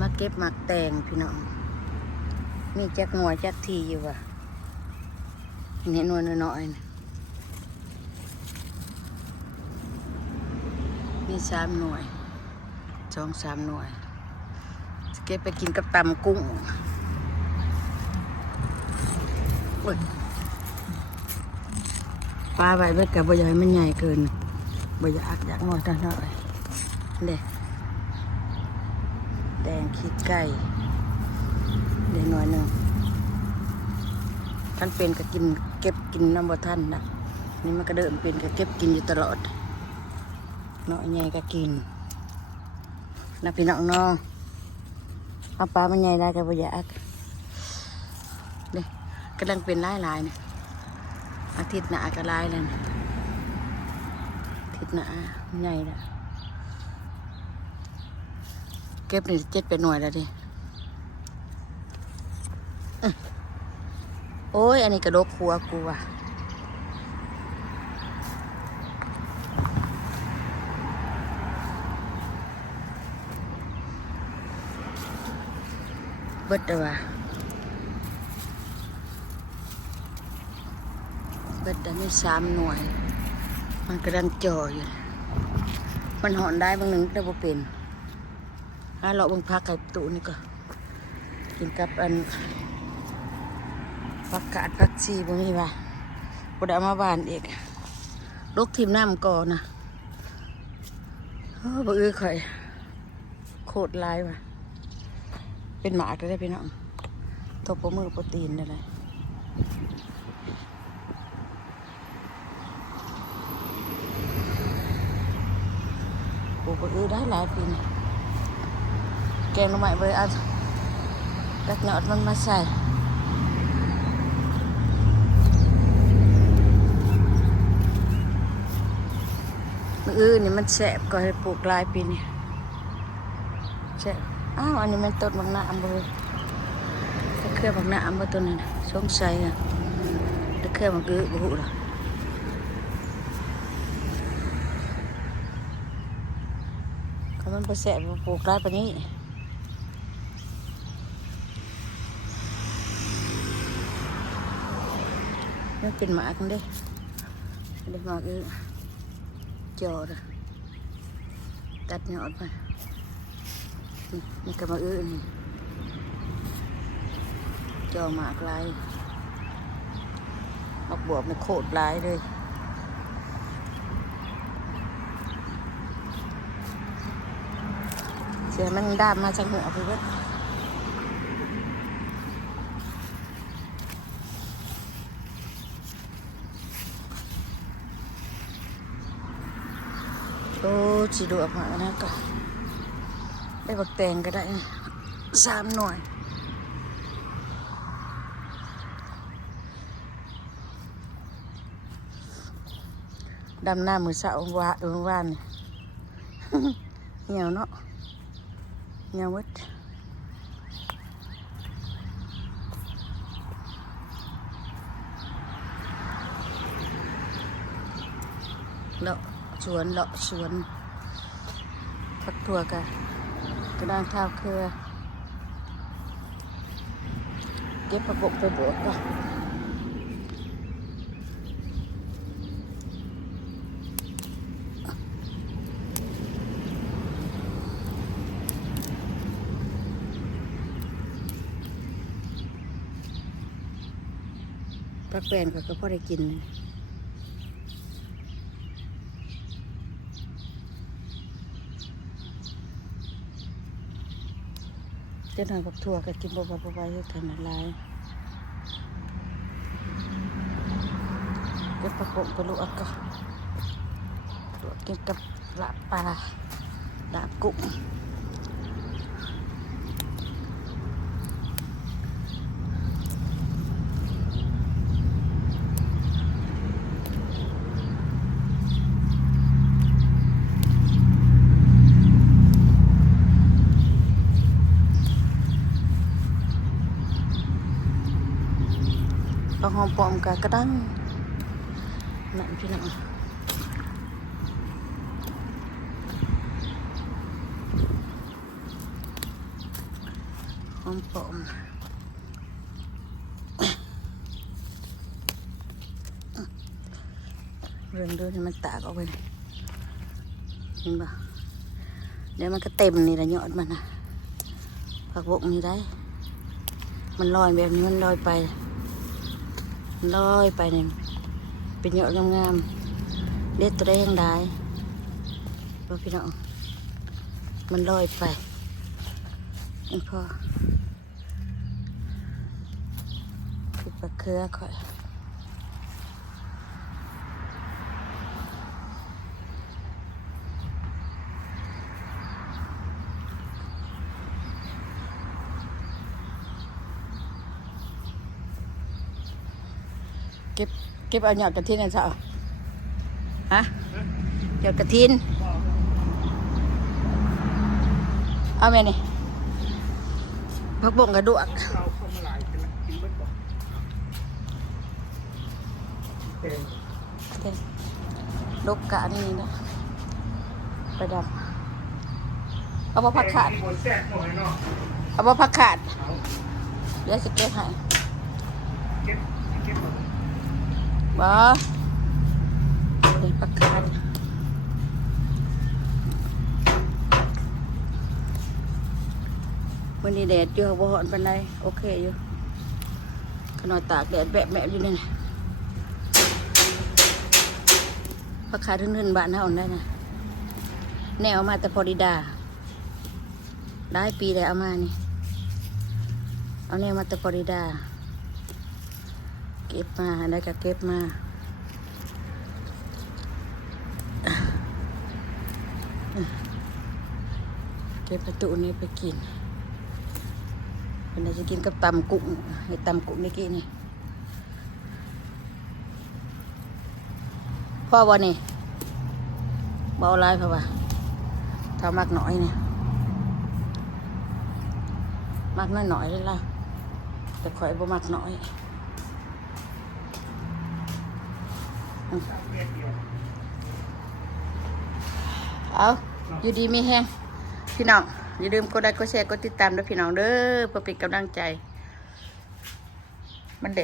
มาเก็บหมักแตงพี่น้องมีจักหน่วยจักทีอยู่ว่ะนี่หน่วยน้อยๆนะมี3 หน่วย2-3 หน่วยจะเก็บไปกินกับตำกุ้งปลาใบเบ็ดกับบ่อยากให้มันใหญ่เกินบ่อยากหน่อยเท่านั้นเลยเด็แดงขี้ไก่เดี๋ยวหน่อยหนึ่งท่านเป็นก็กินเก็บกินน้ำบ่ท่านนะนี่มันก็เดิมเป็นก็เก็บกินอยู่ตลอดหน่อยใหญ่ก็กินนะพี่น้องน้องเอาปลามันใหญ่ได้ก็บ่อยากเด็กำลังเป็นลายๆเนี่ยอาทิตย์หน้าก็ลายแล้วนะอาทิตย์หน้าใหญ่ละเก็บนี่7-8 หน่วยแล้วดิโอ้ยอันนี้กระดกหัวกูว่ะเบิดเลยว่ะเบิดได้ไม่3 หน่วยมันกำลังจ่ออยู่มันหอนได้บางหนึ่งแต่บ่เป็นเราบังพักไก่ตูนี่ก็กินกับอันผักกาดผักชีพวกนี้ว่ะบ่ได้มาบ้านอีกลูกทีมน้ำก่อนนะบ่ข่อยโคตรลายว่ะเป็นหมากได้พี่น้องทบมือโปรตีนอะไรปลูกได้หลายปีแกงหน่อไม้เบอร์เอาตักหยอดมันมาใส่นี่มันแสบก็ให้ปลูกหลายปีนี่แสบอ้าวอันนี้มันต้นบางหน้าอัมเบอร์ตะเครือบางหน้าอัมเบอร์ตัวนี้นะสงสัยอ่ะตะเครือบางบุหุหรอเขามันไปแสบปลูกหลายปีนี้มันเป็นหมากันเด้เด็กหมาจอดตัดยอดไปนี่ก็มานี่จอหมากลายออกบวบในโคตรลายเลยเสียมันด้ามมาจากหัวไปเว้ยโอ้จีดวกมากนะก็ได้บักแตงก็ได้3 หน่วยดำหน้ามือสาววานเหี่ยวเนาะเหี่ยววัดเลาะสวนผักถั่วกันกระด้างเท้าเครือเก็บผักบกไปบวกก่อนผักแป้นก็พอได้กินเจ้าหน่อยผักถั่วก็กินบ่ๆๆให้ขนาดลายเก็บผักบกไปลวกก็ลวกกินกับลาบปลาลาบกุ้งหอมปลอมกับกระดังนั่นพี่น้อง หอมปอมเรื่องดูให้มันตากออกไปเลยเห็นปะเดี๋ยวมันก็เต็มนี่ละยอดมันนะผักบกนี่ได้มันลอยแบบนี้มันลอยไปลอยไปเนี่ยเป็นยอดงามๆเด็ดตัวได้ยังได้ว่าพี่น้องมันลอยไปนี่พอคือปลาเคือค่อยเก็บเอาหยอดกระถินนั่นซะฮะหยอดกระถินเอาแม่นี่ผักบงกระดวกลกกะนี่นะประดับเอาบ่ผักขาดเอาบ่ผักขาดเดี๋ยวสิเก็บให้บ่เด็ดผักขาดวันนี้แดดเยอะบ่ฮ้อนปานใดโอเคอยู่ขนาดตากแดดแบบอยู่นี่นะผักขาดทื่นๆบ้านเฮาได้นะแนวมาแต่ฟลอริดาได้ปีแล้วเอามานี่เอาแนวมาแต่ฟลอริดาเก็บมาได้ก็เก็บมาเก็บประตูนี้ไปกินเป็นจะกินกับตำกุ้งให้ตำกุ้งนี่กินนี่พ่อวันนี้เบาลายเพราะว่าถ้ามักหน่อยเนี่ยมักน้อยเลยล่ะแต่ข่อยบ่มักน้อยเอาอยู่ดีมีแห้งพี่น้องอย่าลืมกดไลค์กดแชร์กดติดตามด้วยพี่น้องเด้อเพื่อเป็นกำลังใจมันแด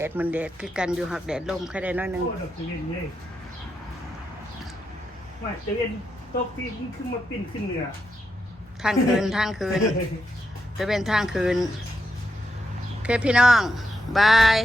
ดคือกันอยู่หักแดดลมใครได้น้อยนึงว่าจะเป็นโต๊ะปีนขึ้นมาปีนขึ้นเหนือทางคืนจะเป็นทางคืนโอเคพี่น้องบาย